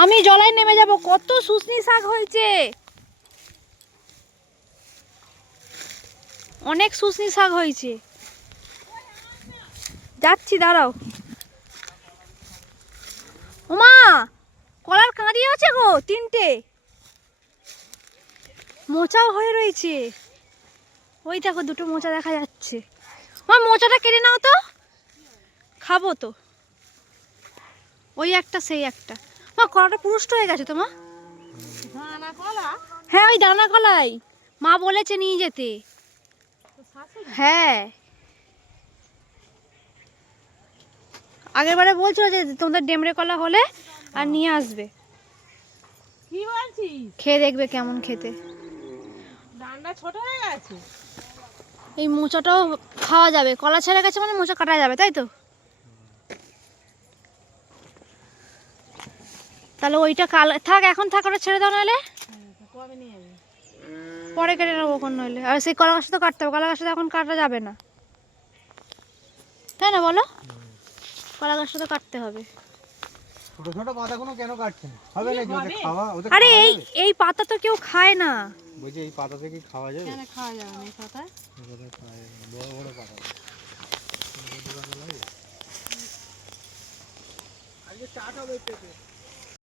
আমি জলায় নেমে যাব। কত শুশনি শাক হয়েছে, অনেক শুশনি শাক হয়েছে। যাচ্ছি, দাঁড়াও। ওমা, কলার কাঁদি আছে গো, 3টে মোচাও হয়ে রয়েছে। ওই দেখো 2টো মোচা দেখা যাচ্ছে। মা মোচাটা কেটে নাও তো, খাবো তো। ওই একটা, সেই একটা। মা কলাটা পুরুষ্ট হয়ে গেছে তো মা। হ্যাঁ, ওই দানা কলাই মা বলেছে নিয়ে যেতে। হ্যাঁ, আগের বারে বলছিল যে তোমাদের ডেমরে কলা হলে আর নিয়ে আসবে। কি বলছিস? খেয়ে দেখবে কেমন খেতে। ডান্ডা ছোট হয়ে গেছে। এই মোচাটাও খাওয়া যাবে, কলা ছেড়ে গেছে মানে মোচা কাটা যাবে, তাই তো? তাহলে ওইটা কাল থাক, এখন থাক, ওটা ছেড়ে দাও। নাহলে কবে নিয়ে যাবি? পরে কেটে নেবো কোন, নইলে আর সেই কলা গাছটা তো কাটতে হবে। কলা গাছটা এখন কাটা যাবে না, তাই না বলো? কলা গাছটা তো কাটতে হবে। ছোট ছোট পাতাগুলো কেন কাটছেন? হবে নাকি ওদের খাওয়া? ওদের আরে খাওয়া এই যাবে? এই পাতা তো কেউ খায় না। বলছি এই পাতা থেকে খাওয়া যাবে? কেন খাওয়া যাবে না এই পাতায়? এই পাতা খাওয়া যাবে না, বড় বড় পাতা। আজকে চাট হবে পেটে।